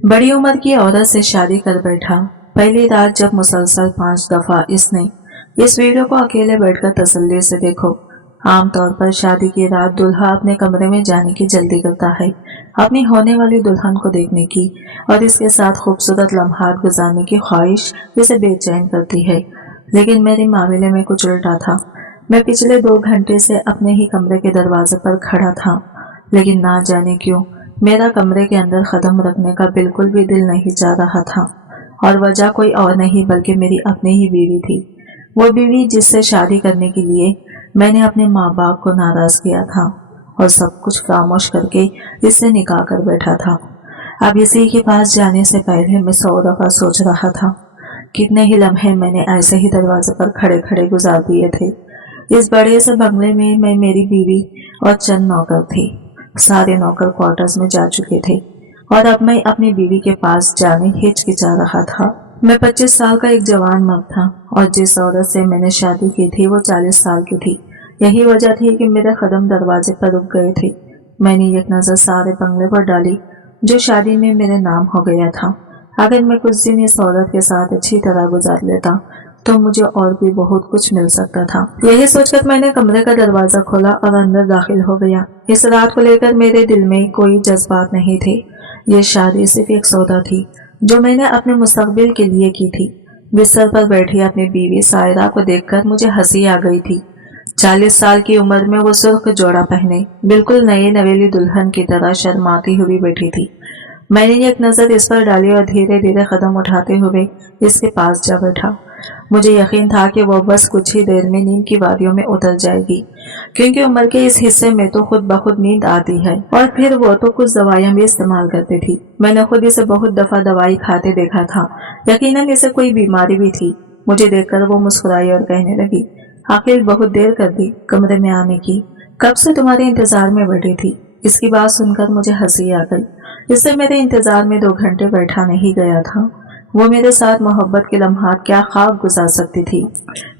बड़ी उम्र की औरत से शादी कर बैठा। पहली रात जब मुसलसल 5 दफा इसने इस वीडियो को अकेले बैठकर तसल्ली से देखो। आमतौर पर शादी की रात दूल्हा अपने कमरे में जाने की जल्दी करता है, अपनी होने वाली दुल्हन को देखने की और इसके साथ खूबसूरत लम्हात गुजारने की ख्वाहिश इसे बेचैन करती है। लेकिन मेरे मामले में कुछ उल्टा था। मैं पिछले 2 घंटे से अपने ही कमरे के दरवाजे पर खड़ा था, लेकिन ना जाने क्यों मेरा कमरे के अंदर कदम रखने का बिल्कुल भी दिल नहीं चाह रहा था। और वजह कोई और नहीं बल्कि मेरी अपनी ही बीवी थी। वो बीवी जिससे शादी करने के लिए मैंने अपने माँ बाप को नाराज किया था और सब कुछ खामोश करके इससे निकाह कर बैठा था। अब इसी के पास जाने से पहले मैं 100 दफा सोच रहा था। कितने ही लम्हे मैंने ऐसे ही दरवाजे पर खड़े खड़े गुजार दिए थे। इस बड़े से बंगले में मैं, मेरी बीवी और चंद नौकर थे। सारे नौकर क्वार्टर्स में जा चुके थे और अब मैं अपनी बीवी के पास जाने हिचकिचा रहा था। मैं 25 साल का एक जवान मर्द था और जिस औरत से मैंने शादी की थी वो 40 साल की थी। यही वजह थी कि मेरे कदम दरवाजे पर रुक गए थे। मैंने एक नजर सारे बंगले पर डाली जो शादी में मेरे नाम हो गया था। अगर मैं कुछ दिन इस औरत के साथ अच्छी तरह गुजार लेता तो मुझे और भी बहुत कुछ मिल सकता था। यही सोचकर मैंने कमरे का दरवाजा खोला और अंदर दाखिल हो गया। इस रात को लेकर मेरे दिल में कोई जज्बात नहीं थे। ये शादी सिर्फ एक सौदा थी जो मैंने अपने मुस्तकबिल के लिए की थी। बिस्तर पर बैठी अपनी बीवी सायरा को देखकर मुझे हंसी आ गई थी। 40 साल की उम्र में वो सुर्ख जोड़ा पहने बिल्कुल नई नवेली दुल्हन की तरह शर्माती हुई बैठी थी। मैंने एक नजर इस पर डाली और धीरे धीरे कदम उठाते हुए इसके पास जा बैठा। मुझे यकीन था कि वो बस कुछ ही देर में नींद की वादियों में उतर जाएगी, क्योंकि उम्र के इस हिस्से में तो खुद ब खुद नींद आती है। और फिर वो तो कुछ दवाइयां भी इस्तेमाल करती थी। मैंने खुद इसे बहुत दफा दवाई खाते देखा था। यकीनन इसे कोई बीमारी भी थी। मुझे देखकर वो मुस्कुराई और कहने लगी, आखिर बहुत देर कर दी कमरे में आने की, कब से तुम्हारे इंतजार में बैठी थी। इसकी बात सुनकर मुझे हंसी आ गई। इससे मेरे इंतजार में 2 घंटे बैठा नहीं गया था। वो मेरे साथ मोहब्बत के लम्हात क्या ख्वाब गुजार सकती थी।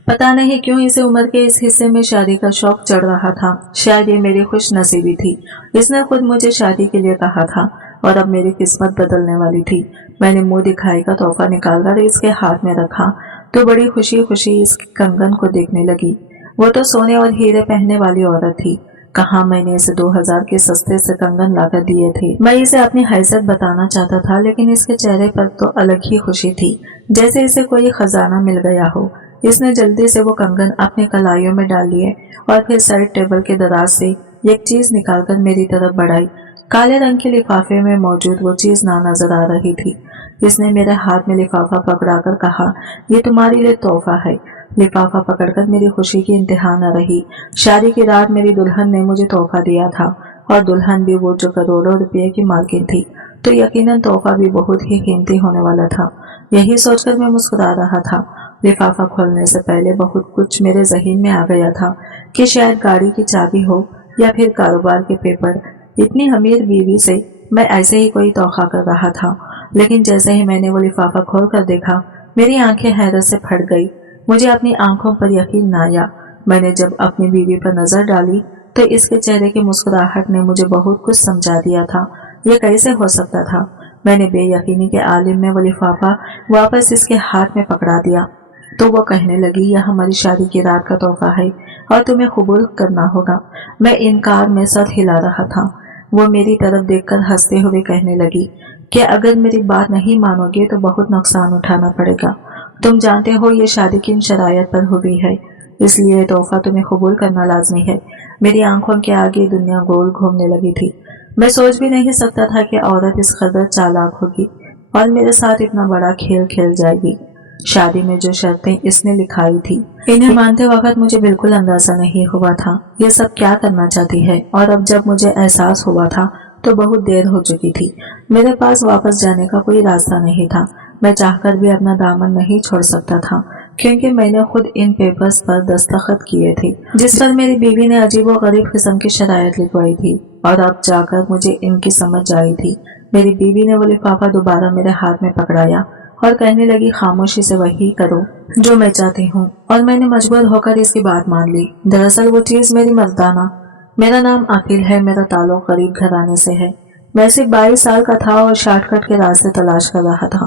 पता नहीं क्यों इसे उम्र के इस हिस्से में शादी का शौक चढ़ रहा था। शायद ये मेरी खुश नसीबी थी। इसने खुद मुझे शादी के लिए कहा था और अब मेरी किस्मत बदलने वाली थी। मैंने मुंह दिखाई का तोहफा निकालकर इसके हाथ में रखा तो बड़ी खुशी खुशी इस कंगन को देखने लगी। वो तो सोने और हीरे पहनने वाली औरत थी। कहाँ मैंने इसे 2000 के सस्ते से कंगन लाकर दिए थे। मैं इसे अपनी हैसियत बताना चाहता था, लेकिन इसके चेहरे पर तो अलग ही खुशी थी, जैसे इसे कोई खजाना मिल गया हो। इसने जल्दी से वो कंगन अपने कलाइयों में डाल लिए और फिर साइड टेबल के दराज से एक चीज निकालकर मेरी तरफ बढ़ाई। काले रंग के लिफाफे में मौजूद वो चीज ना नजर आ रही थी। इसने मेरे हाथ में लिफाफा पकड़ाकर कहा, ये तुम्हारे लिए तोहफा है। लिफाफा पकड़कर मेरी खुशी की इंतहा न रही। शादी की रात मेरी दुल्हन ने मुझे तोहफा दिया था और दुल्हन भी वो जो करोड़ों रुपए की मालकिन थी, तो यकीनन तोहफा भी बहुत ही कीमती होने वाला था। यही सोचकर मैं मुस्कुरा रहा था। लिफाफा खोलने से पहले बहुत कुछ मेरे जहन में आ गया था कि शायद गाड़ी की चाबी हो या फिर कारोबार के पेपर। इतनी अमीर बीवी से मैं ऐसे ही कोई तोहफा कर रहा था, लेकिन जैसे ही मैंने वो लिफाफा खोल कर देखा मेरी आंखें हैरत से फट गई। मुझे अपनी आंखों पर यकीन न आया। मैंने जब अपनी बीवी पर नजर डाली तो इसके चेहरे की मुस्कुराहट ने मुझे बहुत कुछ समझा दिया था। यह कैसे हो सकता था। मैंने बेयकीनी के आलिम में वो लिफाफा वापस इसके हाथ में पकड़ा दिया तो वो कहने लगी, यह हमारी शादी की रात का तोहफा है और तुम्हें कबूल करना होगा। मैं इनकार में सर हिला रहा था। वो मेरी तरफ देखकर हंसते हुए कहने लगी कि अगर मेरी बात नहीं मानोगे तो बहुत नुकसान उठाना पड़ेगा। तुम जानते हो ये शादी किन शरायत पर हुई है, इसलिए तोहफा तुम्हें कबूल करना लाजमी है। मेरी आंखों के आगे दुनिया गोल घूमने लगी थी। मैं सोच भी नहीं सकता था कि औरत इस कदर चालाक होगी और मेरे साथ इतना बड़ा खेल खेल जाएगी। शादी में जो शर्तें इसने लिखाई थी, इन्हें मानते वक्त मुझे बिल्कुल अंदाजा नहीं हुआ था ये सब क्या करना चाहती है। और अब जब मुझे एहसास हुआ था तो बहुत देर हो चुकी थी। मेरे पास वापस जाने का कोई रास्ता नहीं था। मैं चाहकर भी अपना दामन नहीं छोड़ सकता था, क्योंकि मैंने खुद इन पेपर्स पर दस्तखत किए थे जिस पर मेरी बीवी ने अजीबो गरीब किस्म की शरायत लिखवाई थी। और अब जाकर मुझे इनकी समझ आई थी। मेरी बीवी ने वो लिफाफा दोबारा मेरे हाथ में पकड़ाया और कहने लगी, खामोशी से वही करो जो मैं चाहती हूँ। और मैंने मजबूर होकर इसकी बात मान ली। दरअसल वो चीज मेरी मर्दाना। मेरा नाम अकील है, मेरा ताल्लुक गरीब घराने से है। मैं सिर्फ 22 साल का था और शॉर्टकट के रास्ते तलाश कर रहा था,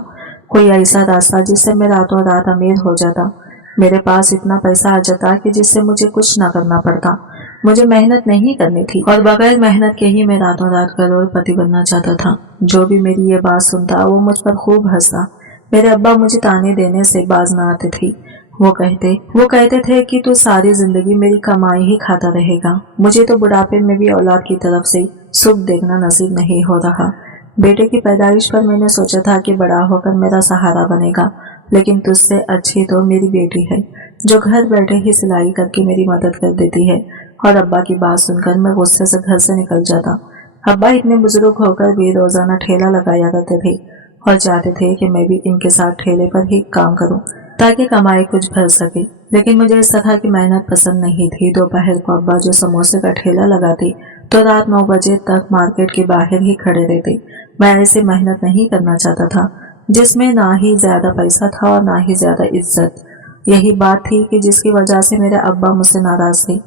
कोई ऐसा रास्ता जिससे मैं रातों रात अमीर हो जाता। मेरे पास इतना पैसा आ जाता कि जिससे मुझे कुछ ना करना पड़ता। मुझे मेहनत नहीं करनी थी और बगैर मेहनत के ही मैं रातों रात करोड़पति बनना चाहता था। जो भी मेरी ये बात सुनता वो मुझ पर खूब हंसता। मेरे अब्बा मुझे ताने देने से बाज न आते थे। वो कहते थे कि तू सारी जिंदगी मेरी कमाई ही खाता रहेगा। मुझे तो बुढ़ापे में भी औलाद की तरफ से सुख देखना नसीब नहीं हो रहा। बेटे की पैदाइश पर मैंने सोचा था कि बड़ा होकर मेरा सहारा बनेगा, लेकिन तुझसे अच्छी तो मेरी बेटी है जो घर बैठे ही सिलाई करके मेरी मदद कर देती है। और अब्बा की बात सुनकर मैं गुस्से से घर से निकल जाता। अब्बा इतने बुजुर्ग होकर भी रोजाना ठेला लगाया करते थे और चाहते थे कि मैं भी इनके साथ ठेले पर ही काम करूं ताकि कमाई कुछ भर सके, लेकिन मुझे इस तरह की मेहनत पसंद नहीं थी। दोपहर को अब्बा जो समोसे का ठेला लगाते तो रात 9 बजे तक मार्केट के बाहर ही खड़े रहते। मैं ऐसी मेहनत नहीं करना चाहता था जिसमें ना ही ज्यादा पैसा था और ना ही ज्यादा इज्जत। यही बात थी कि जिसकी वजह से मेरे अब्बा मुझसे नाराज थे।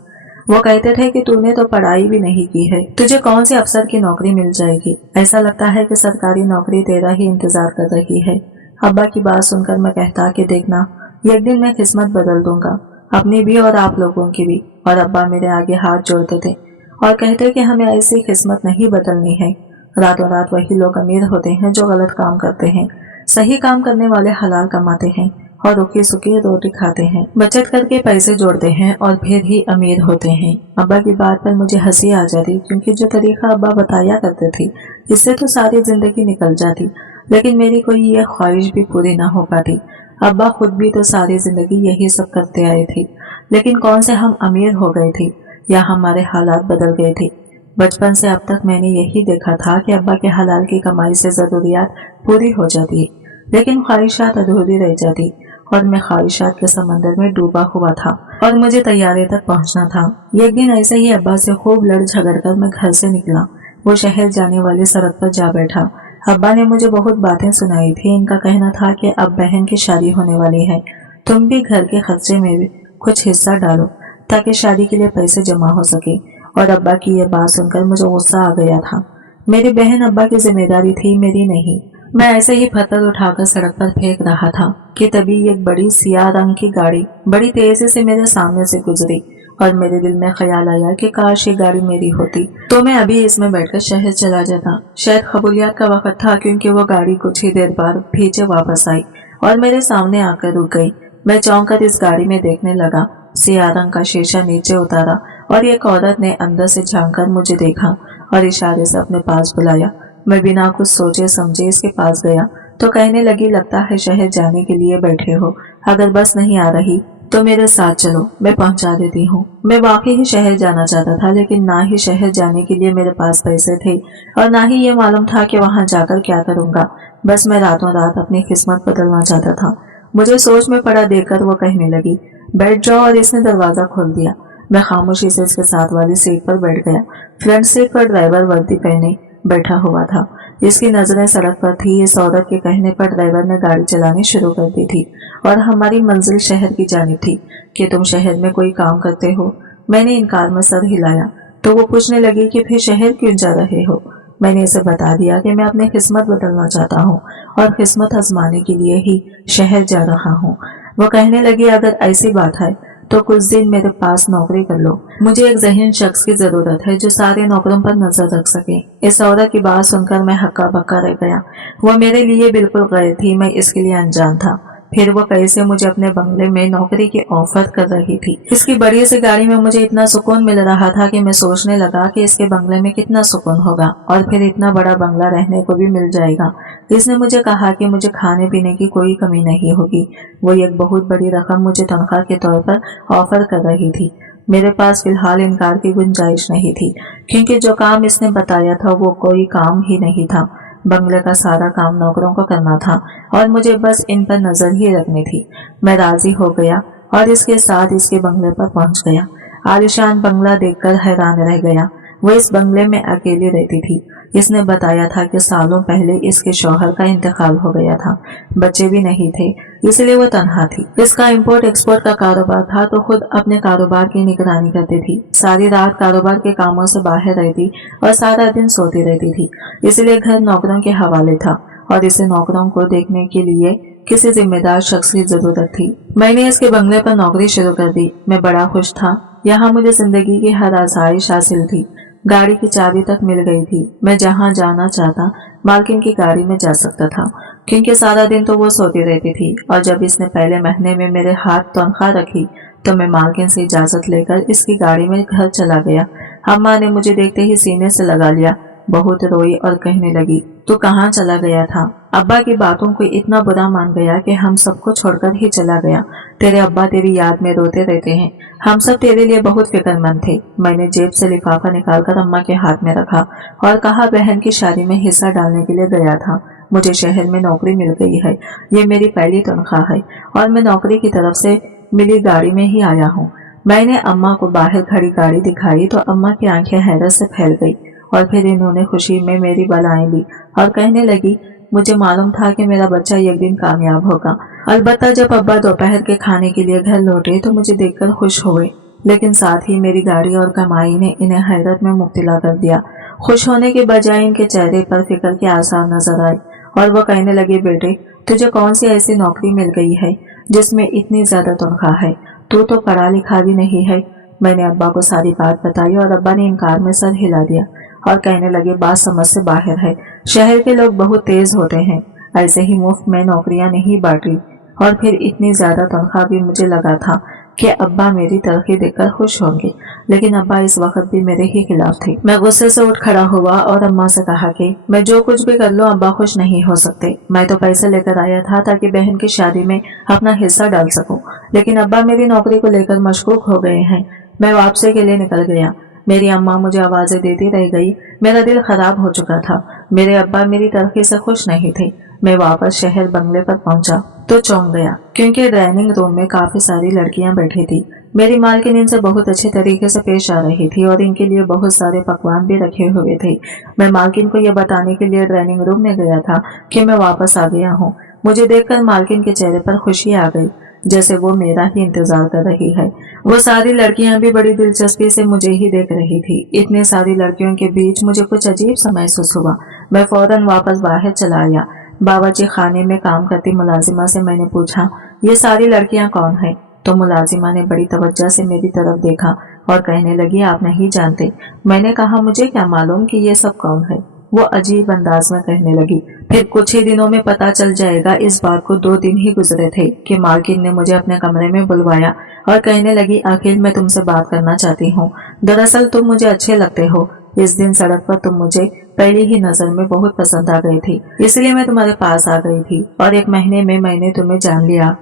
वो कहते थे कि तूने तो पढ़ाई भी नहीं की है, तुझे कौन से अफसर की नौकरी मिल जाएगी। ऐसा लगता है कि सरकारी नौकरी तेरा ही इंतजार कर रही है। अब्बा की बात सुनकर मैं कहता कि देखना, एक दिन मैं किस्मत बदल दूंगा, अपनी भी और आप लोगों की भी। और अब्बा मेरे आगे हाथ जोड़ते थे और कहते कि हमें ऐसी किस्मत नहीं बदलनी है। रातों रात वही लोग अमीर होते हैं जो गलत काम करते हैं। सही काम करने वाले हलाल कमाते हैं और रुखी सुखी रोटी खाते हैं, बचत करके पैसे जोड़ते हैं और फिर ही अमीर होते हैं। अब्बा की बात पर मुझे हंसी आ जाती, क्योंकि जो तरीका अब्बा बताया करते थे इससे तो सारी जिंदगी निकल जाती, लेकिन मेरी कोई ये ख्वाहिश भी पूरी न हो पाती। अब्बा खुद भी तो सारी जिंदगी यही सब करते आए थे, लेकिन कौन से हम अमीर हो गए थे या हमारे हालात बदल गए थे। बचपन से अब तक मैंने यही देखा था कि अब्बा के हलाल की कमाई से जरूरियात पूरी हो जाती, लेकिन ख्वाहिशात अधूरी रह जाती और मैं ख्वाहिशात के समंदर में डूबा हुआ था और मुझे तैयारी तक पहुंचना था। एक दिन ऐसे ही अब्बा से खूब लड़ झगड़ कर मैं घर से निकला। वो शहर जाने वाली सड़क पर जा बैठा। अब्बा ने मुझे बहुत बातें सुनाई थी। इनका कहना था कि अब बहन की शादी होने वाली है, तुम भी घर के खर्चे में भी कुछ हिस्सा डालो ताकि शादी के लिए पैसे जमा हो सके। और अब्बा की यह बात सुनकर मुझे गुस्सा आ गया था। मेरी बहन अब्बा की जिम्मेदारी थी, मेरी नहीं। मैं ऐसे ही पत्थर उठाकर सड़क पर फेंक रहा था कि तभी एक बड़ी सियाह रंग की गाड़ी बड़ी तेजी से मेरे सामने से गुजरी और मेरे दिल में ख्याल आया कि काश ये गाड़ी मेरी होती तो मैं अभी इसमें बैठकर शहर चला जाता। शायद कबूलियत का वक्त था, क्योंकि वो गाड़ी कुछ ही देर बाद पीछे वापस आई और मेरे सामने आकर रुक गई। मैं चौंक कर इस गाड़ी में देखने लगा। सियाह रंग का शीशा नीचे उतारा और एक औरत ने अंदर से झांककर मुझे देखा और इशारे से अपने पास बुलाया। मैं बिना कुछ सोचे समझे इसके पास गया तो कहने लगी, लगता है शहर जाने के लिए बैठे हो, अगर बस नहीं आ रही तो मेरे साथ चलो, मैं पहुंचा देती हूँ। मैं वाकई ही शहर जाना चाहता था, लेकिन ना ही शहर जाने के लिए मेरे पास पैसे थे और ना ही ये मालूम था कि वहां जाकर क्या करूंगा। बस मैं रातों रात अपनी किस्मत बदलना चाहता था। मुझे सोच में पड़ा देखकर वो कहने लगी, बैठ जाओ, और इसने दरवाजा खोल दिया। मैं खामोशी से इसके साथ वाली सीट पर बैठ गया। फ्रंट सीट पर ड्राइवर वर्दी पहने बैठा हुआ था। इसकी नजरें सड़क पर थी। इस औरत के कहने पर ड्राइवर ने गाड़ी चलानी शुरू कर दी थी और हमारी मंजिल शहर की जानिब थी। कि तुम शहर में कोई काम करते हो? मैंने इनकार में सर हिलाया तो वो पूछने लगी कि फिर शहर क्यों जा रहे हो? मैंने इसे बता दिया कि मैं अपनी किस्मत बदलना चाहता हूँ और किस्मत आजमाने के लिए ही शहर जा रहा हूँ। वो कहने लगी, अगर ऐसी बात है तो कुछ दिन मेरे पास नौकरी कर लो। मुझे एक ज़हीन शख्स की जरूरत है जो सारे नौकरों पर नजर रख सके। इस औरत की बात सुनकर मैं हक्का बक्का रह गया। वो मेरे लिए बिल्कुल गैर थी, मैं इसके लिए अनजान था। फिर वो कैसे मुझे अपने बंगले में नौकरी की ऑफर कर रही थी। इसकी बड़ी सी गाड़ी में मुझे इतना सुकून मिल रहा था कि मैं सोचने लगा कि इसके बंगले में कितना सुकून होगा और फिर इतना बड़ा बंगला रहने को भी मिल जाएगा। इसने मुझे कहा कि मुझे खाने पीने की कोई कमी नहीं होगी। वो एक बहुत बड़ी रकम मुझे तनख्वाह के तौर पर ऑफर कर रही थी। मेरे पास फिलहाल इनकार की गुंजाइश नहीं थी, क्योंकि जो काम इसने बताया था वो कोई काम ही नहीं था। बंगले का सारा काम नौकरों को करना था और मुझे बस इन पर नजर ही रखनी थी। मैं राजी हो गया और इसके साथ इसके बंगले पर पहुंच गया। आलिशान बंगला देखकर हैरान रह गया। वो इस बंगले में अकेली रहती थी। इसने बताया था कि सालों पहले इसके शौहर का इंतकाल हो गया था, बच्चे भी नहीं थे, इसलिए वो तनहा थी। इसका इंपोर्ट एक्सपोर्ट का कारोबार था तो खुद अपने कारोबार की निगरानी करती थी। सारी रात कारोबार के कामों से बाहर रहती और सारा दिन सोती रहती थी, इसलिए घर नौकरों के हवाले था और इसे नौकरों को देखने के लिए किसी जिम्मेदार शख्स की जरूरत थी। मैंने इसके बंगले पर नौकरी शुरू कर दी। मैं बड़ा खुश था। यहाँ मुझे जिंदगी की हर आसाइश हासिल थी। गाड़ी की चाबी तक मिल गई थी। मैं जहाँ जाना चाहता मालकिन की गाड़ी में जा सकता था, क्योंकि सारा दिन तो वो सोती रहती थी। और जब इसने पहले महीने में मेरे हाथ तनख्वाह रखी तो मैं मालकिन से इजाजत लेकर इसकी गाड़ी में घर चला गया। अम्मा ने मुझे देखते ही सीने से लगा लिया, बहुत रोई और कहने लगी, तू कहाँ चला गया था? अब्बा की बातों को इतना बुरा मान गया कि हम सबको छोड़कर ही चला गया। तेरे अब्बा तेरी याद में रोते रहते हैं। हम सब तेरे लिए बहुत फिक्रमंद थे। मैंने जेब से लिफाफा निकालकर अम्मा के हाथ में रखा और कहा, बहन की शादी में हिस्सा डालने के लिए गया था। मुझे शहर में नौकरी मिल गई है। ये मेरी पहली तनख्वाह है और मैं नौकरी की तरफ से मिली गाड़ी में ही आया हूँ। मैंने अम्मा को बाहर खड़ी गाड़ी दिखाई तो अम्मा की आंखें हैरत से फैल गई और फिर इन्होंने खुशी में मेरी बलाएं ली और कहने लगी, मुझे मालूम था कि मेरा बच्चा एक दिन कामयाब होगा। अलबत्ता जब अब्बा दोपहर के खाने के लिए घर लौटे तो मुझे देखकर खुश हुए, लेकिन साथ ही मेरी गाड़ी और कमाई ने इन्हें हैरत में मुब्तला कर दिया। खुश होने के बजाय इनके चेहरे पर फिक्र के आसार नजर आए और वो कहने लगे, बेटे तुझे कौन सी ऐसी नौकरी मिल गई है जिसमें इतनी ज्यादा तनख्वाह है? तू तो पढ़ा लिखा भी नहीं है। मैंने अब्बा को सारी बात बताई और अब्बा ने इनकार में सर हिला दिया और कहने लगे, बात समझ से बाहर है। शहर के लोग बहुत तेज होते हैं। ऐसे ही मुफ्त में नौकरियां नहीं बांटी। और फिर इतनी ज्यादा तनख्वाह भी मुझे लगा था कि अब्बा मेरी तरक्की देखकर खुश होंगे, लेकिन अब्बा इस वक्त भी मेरे ही खिलाफ थे। मैं गुस्से से उठ खड़ा हुआ और अम्मा से कहा कि मैं जो कुछ भी कर लूं अब्बा खुश नहीं हो सकते। मैं तो पैसे लेकर आया था ताकि बहन की शादी में अपना हिस्सा डाल सकूं, लेकिन अब्बा मेरी नौकरी को लेकर मशगूल हो गए हैं। मैं वापसी के लिए निकल गया। मेरी अम्मा मुझे आवाजें देती रह गई। मेरा दिल खराब हो चुका था। मेरे अब्बा मेरी तरक्की से खुश नहीं थे। मैं वापस शहर बंगले पर पहुंचा तो चौंक गया, क्योंकि डाइनिंग रूम में काफी सारी लड़कियां बैठी थी। मेरी मालकिन इनसे बहुत अच्छे तरीके से पेश आ रही थी और इनके लिए बहुत सारे पकवान भी रखे हुए थे। मैं मालकिन को यह बताने के लिए डाइनिंग रूम में गया था कि मैं वापस आ गया हूँ। मुझे देखकर मालकिन के चेहरे पर खुशी आ गई, जैसे वो मेरा ही इंतजार कर रही है। वो सारी लड़कियां भी बड़ी दिलचस्पी से मुझे ही देख रही थी। इतनी सारी लड़कियों के बीच मुझे कुछ अजीब सा महसूस हुआ। मैं फौरन वापस बाहर चला आया। बावर्ची खाने में काम करती मुलाजिमा से मैंने पूछा, ये सारी लड़कियां कौन है? तो मुलाजिमा ने बड़ी तवज्जो से मेरी तरफ देखा और कहने लगी, आप नहीं जानते? मैंने कहा, मुझे क्या मालूम कि ये सब कौन है। वो अजीब अंदाज में कहने लगी, फिर कुछ ही दिनों में पता चल जाएगा। इस बात को 2 दिन ही गुजरे थे कि मालकिन ने मुझे अपने कमरे में बुलवाया और कहने लगी, अखिल मैं तुमसे बात करना चाहती हूँ। दरअसल तुम मुझे अच्छे लगते हो। इस दिन सड़क पर तुम मुझे पहली ही नजर में बहुत पसंद आ गई थी, इसलिए मैं तुम्हारे पास आ गई थी और 1 महीने में मैंने तुम्हें जान लिया।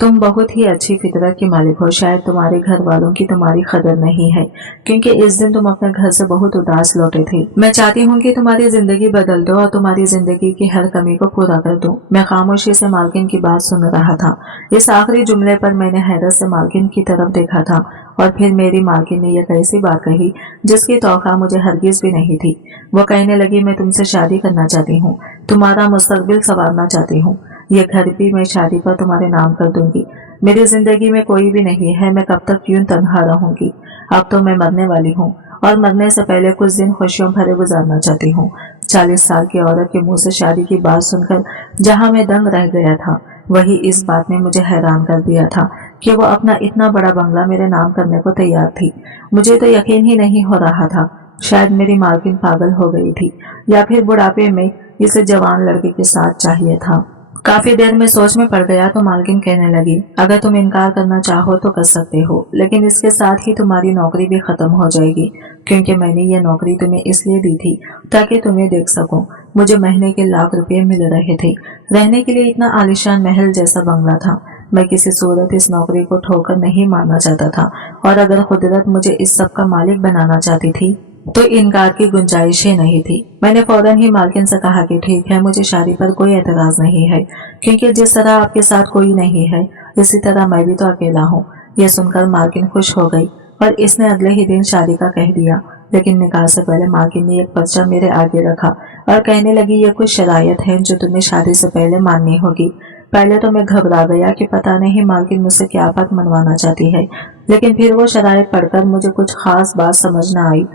तुम बहुत ही अच्छी फितरत की मालिक हो। शायद तुम्हारे घर वालों की तुम्हारी कदर नहीं है, क्योंकि इस दिन तुम अपने घर से बहुत उदास लौटे थे। मैं चाहती हूँ कि तुम्हारी जिंदगी बदल दो और तुम्हारी जिंदगी की हर कमी को पूरा कर दूं। मैं खामोशी से मालकिन की बात सुन रहा था। इस आखिरी जुमले पर मैंने हैरत से मालकिन की तरफ देखा था और फिर मेरी मालकिन ने यह कैसी बात कही जिसकी तौखा मुझे हरगिज भी नहीं थी। वो कहने लगी, मैं तुमसे शादी करना चाहती हूँ, तुम्हारा मुस्तकबिल संवारना चाहती हूँ। ये घर भी मैं शादी पर तुम्हारे नाम कर दूंगी। मेरी जिंदगी में कोई भी नहीं है। मैं कब तक यूं तन्हा रहूंगी? अब तो मैं मरने वाली हूँ और मरने से पहले कुछ दिन खुशियों भरे गुजारना चाहती हूँ। 40 साल की औरत के मुंह से शादी की बात सुनकर जहाँ मैं दंग रह गया था, वही इस बात ने मुझे हैरान कर दिया था कि वो अपना इतना बड़ा बंगला मेरे नाम करने को तैयार थी। मुझे तो यकीन ही नहीं हो रहा था। शायद मेरी मालकिन पागल हो गई थी या फिर बुढ़ापे में इसे जवान लड़के के साथ चाहिए था। काफी देर में सोच में पड़ गया तो मालकिन कहने लगी, अगर तुम इनकार करना चाहो तो कर सकते हो, लेकिन इसके साथ ही तुम्हारी नौकरी भी खत्म हो जाएगी, क्योंकि मैंने ये नौकरी तुम्हें इसलिए दी थी ताकि तुम्हें देख सकूं। मुझे महीने के लाख रुपए मिल रहे थे। रहने के लिए इतना आलीशान महल जैसा बंगला था। मैं किसी सूरत इस नौकरी को ठोकर नहीं मारना चाहता था और अगर कुदरत मुझे इस सब का मालिक बनाना चाहती थी तो इनकार की गुंजाइश ही नहीं थी। मैंने फौरन ही मालकिन से कहा कि ठीक है, मुझे शादी पर कोई एतराज नहीं है, क्योंकि जिस तरह आपके साथ कोई नहीं है इसी तरह मैं भी तो अकेला हूँ। यह सुनकर मालकिन खुश हो गई और इसने अगले ही दिन शादी का कह दिया। लेकिन निकाह से पहले मालकिन ने एक पर्चा मेरे आगे रखा और कहने लगी, ये कुछ शरायत है जो तुम्हें शादी से पहले माननी होगी। पहले तो मैं घबरा गया कि पता नहीं मालकिन मुझसे क्या बात मनवाना चाहती है, लेकिन फिर वो शरायत पढ़कर मुझे कुछ खास बात समझ न आई।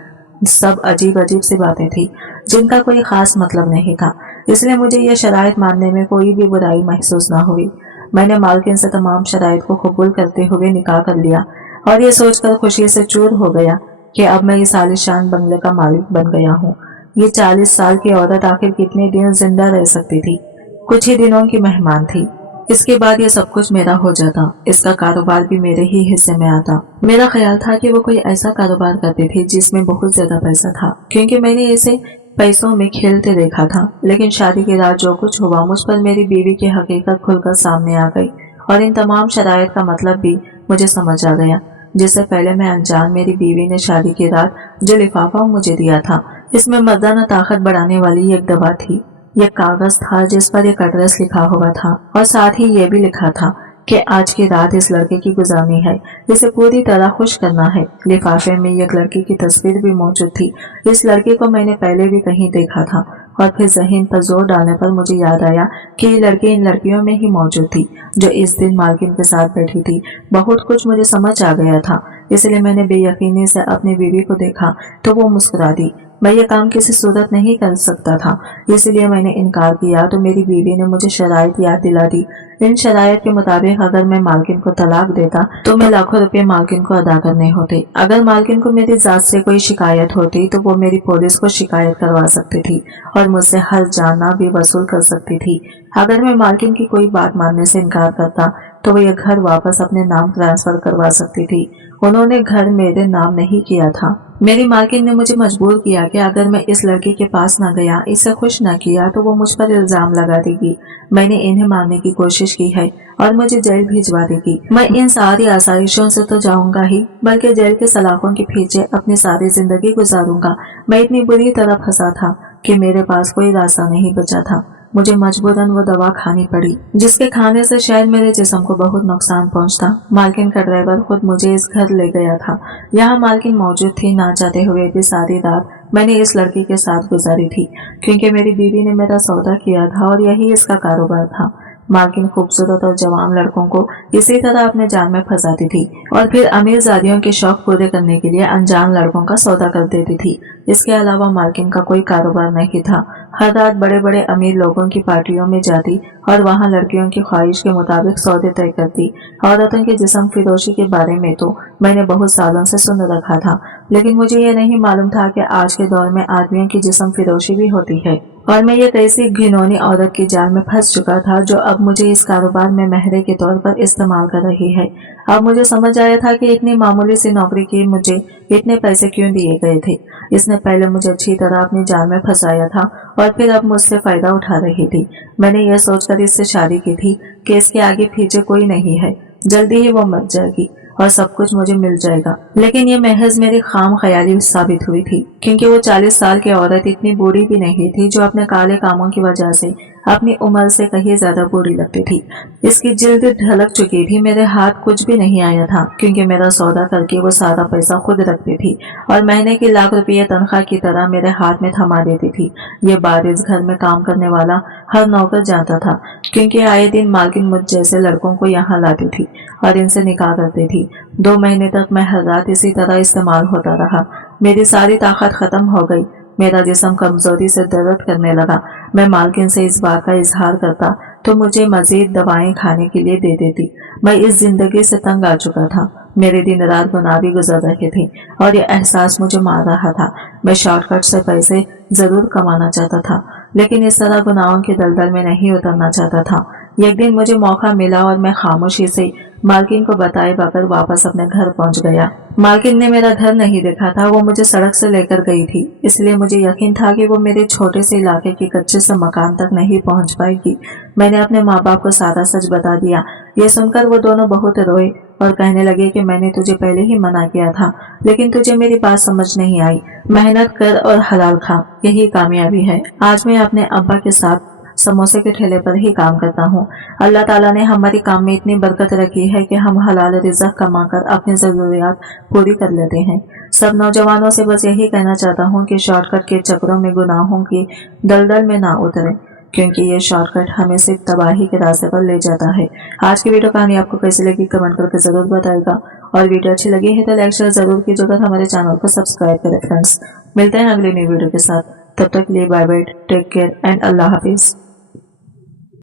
सब अजीब अजीब सी बातें थी जिनका कोई खास मतलब नहीं था, इसलिए मुझे यह शरायत मानने में कोई भी बुराई महसूस न हुई। मैंने मालकिन से तमाम शरायत को कबूल करते हुए निकाह कर लिया और ये सोचकर खुशी से चूर हो गया कि अब मैं इस आलीशान बंगले का मालिक बन गया हूँ। ये 40 साल की औरत आखिर कितने दिन जिंदा रह सकती थी? कुछ ही दिनों की मेहमान थी। इसके बाद ये सब कुछ मेरा हो जाता, इसका कारोबार भी मेरे ही हिस्से में आता। मेरा ख्याल था कि वो कोई ऐसा कारोबार करती थी जिसमें बहुत ज्यादा पैसा था, क्योंकि मैंने इसे पैसों में खेलते देखा था। लेकिन शादी की रात जो कुछ हुआ, मुझ पर मेरी बीवी की हकीकत खुलकर सामने आ गई और इन तमाम शरायत का मतलब भी मुझे समझ आ गया। जिससे पहले मैं अनजान, मेरी बीवी ने शादी की रात जो लिफाफा मुझे दिया था, इसमें मर्दाना ताकत बढ़ाने वाली एक दवा थी। यह कागज था जिस पर एक एड्रेस लिखा हुआ था और साथ ही ये भी लिखा था कि आज की रात इस लड़के की गुजारनी है, इसे पूरी तरह खुश करना है। लिफाफे में एक लड़की की तस्वीर भी मौजूद थी। इस लड़के को मैंने पहले भी कहीं देखा था और फिर ज़हन पर जोर डालने पर मुझे याद आया कि ये लड़की इन लड़कियों में ही मौजूद थी जो इस दिन मालकिन के साथ बैठी थी। बहुत कुछ मुझे समझ आ गया था, इसलिए मैंने बेयकीनी से अपनी बीवी को देखा तो वो मुस्कुरा दी। मैं ये काम किसी सूरत नहीं कर सकता था, इसलिए मैंने इनकार किया तो मेरी बीवी ने मुझे शराइत याद दिला दी। इन शराइत के मुताबिक अगर मैं मालकिन को तलाक देता तो मैं लाखों रुपए मालकिन को अदा करने होते। अगर मालकिन को मेरी जात से कोई शिकायत होती तो वो मेरी पुलिस को शिकायत करवा सकती थी और मुझसे हर जाना भी वसूल कर सकती थी। अगर मैं मालकिन की कोई बात मानने से इनकार करता तो वो ये घर वापस अपने नाम ट्रांसफर करवा सकती थी। उन्होंने घर मेरे नाम नहीं किया था। मेरी मालकिन ने मुझे मजबूर किया कि अगर मैं इस लड़के के पास न गया, इसे खुश न किया तो वो मुझ पर इल्जाम लगा देगी। मैंने इन्हें मारने की कोशिश की है और मुझे जेल भिजवा देगी। मैं इन सारी आसाइशों से तो जाऊंगा ही, बल्कि जेल के सलाखों के पीछे अपनी सारी जिंदगी गुजारूंगा। मैं इतनी बुरी तरह फंसा था कि मेरे पास कोई रास्ता नहीं बचा था। मुझे मजबूरन वो दवा खानी पड़ी, जिसके खाने से शायद मेरे जिस्म को बहुत नुकसान पहुंचता। मालकिन का ड्राइवर खुद मुझे इस घर ले गया था। यहाँ मालकिन मौजूद थी। ना चाहते हुए भी सारी रात मैंने इस लड़की के साथ गुजारी थी, क्योंकि मेरी बीवी ने मेरा सौदा किया था और यही इसका कारोबार था। मालकिन खूबसूरत और जवान लड़कों को इसी तरह अपने जाल में फंसाती थी और फिर अमीरजादियों के शौक पूरे करने के लिए अनजान लड़कों का सौदा कर देती थी। इसके अलावा मालकिन का कोई कारोबार नहीं था। हर रात बड़े बड़े अमीर लोगों की पार्टियों में जाती और वहां लड़कियों की ख्वाहिश के मुताबिक सौदे तय करती। औरतों के जिस्म फिरोशी के बारे में तो मैंने बहुत सालों से सुन रखा था, लेकिन मुझे ये नहीं मालूम था कि आज के दौर में आदमियों की जिस्म फिरोशी भी होती है और मैं एक ऐसी घिनौनी औरत की जाल में फंस चुका था जो अब मुझे इस कारोबार में महरे के तौर पर इस्तेमाल कर रही है। अब मुझे समझ आया था कि इतनी मामूली सी नौकरी के मुझे इतने पैसे क्यों दिए गए थे। इसने पहले मुझे अच्छी तरह अपनी जाल में फंसाया था और फिर अब मुझसे फायदा उठा रही थी। मैंने यह सोचकर इससे शादी की थी कि इसके आगे पीछे कोई नहीं है, जल्दी ही वो मर जाएगी और सब कुछ मुझे मिल जाएगा। लेकिन ये महज मेरी खाम ख्याली साबित हुई थी, क्योंकि वो 40 साल की औरत इतनी बूढ़ी भी नहीं थी जो अपने काले कामों की वजह से अपनी उम्र से कहीं ज्यादा बूढ़ी लगती थी। इसकी जिल्द ढलक चुकी थी। मेरे हाथ कुछ भी नहीं आया था, क्योंकि मेरा सौदा करके वो सारा पैसा खुद रखती थी और महीने की लाख रुपये तनख्वाह की तरह मेरे हाथ में थमा देती थी। ये बात इस घर में काम करने वाला हर नौकर जानता था, क्योंकि आए दिन मालकिन मुझ जैसे लड़कों को यहाँ लाती थी और इनसे निकाह करती थी। 2 महीने तक मैं हर रात इसी तरह इस्तेमाल होता रहा। मेरी सारी ताकत खत्म हो गई। मेरा जिस्म कमजोरी से दर्द करने लगा। मैं मालकिन से इस बात का इजहार करता तो मुझे मजीद दवाएं खाने के लिए दे देती। मैं इस जिंदगी से तंग आ चुका था। मेरे दिन रात गुनाह भी गुजर रहे थे और यह एहसास मुझे मार रहा था। मैं शॉर्टकट से पैसे जरूर कमाना चाहता था, लेकिन इस तरह गुनाहों के दलदल में नहीं उतरना चाहता था। एक दिन मुझे मौका मिला और मैं खामोशी से मालकिन को बताए बगैर वापस अपने घर पहुंच गया। मालकिन ने मेरा घर नहीं देखा था, वो मुझे सड़क से लेकर गई थी, इसलिए मुझे यकीन था कि वो मेरे छोटे से इलाके के कच्चे से मकान तक नहीं पहुंच पाएगी। मैंने अपने माँ बाप को सारा सच बता दिया। ये सुनकर वो दोनों बहुत रोए और कहने लगे कि मैंने तुझे पहले ही मना किया था, लेकिन तुझे मेरी बात समझ नहीं आई। मेहनत कर और हलाल खा, यही कामयाबी है। आज मैं अपने अब्बा के साथ समोसे के ठेले पर ही काम करता हूँ। अल्लाह ताला ने हमारी काम में इतनी बरकत रखी है कि हम हलाल रिज़्क़ कमाकर अपनी ज़रूरियात पूरी कर लेते हैं। सब नौजवानों से बस यही कहना चाहता हूँ कि शॉर्टकट के चक्रों में गुनाहों की दलदल में ना उतरें, क्योंकि ये शॉर्टकट हमें सिर्फ तबाही के रास्ते पर ले जाता है। आज की वीडियो कहानी आपको कैसी लगी कमेंट करके जरूर बताएगा, और वीडियो अच्छी लगी है तो लाइक शेयर जरूर कीजिएगा, हमारे चैनल को सब्सक्राइब करें फ्रेंड्स। मिलते हैं अगली नई वीडियो के साथ, तब तक के लिए bye bye, take care and अल्लाह हाफिज।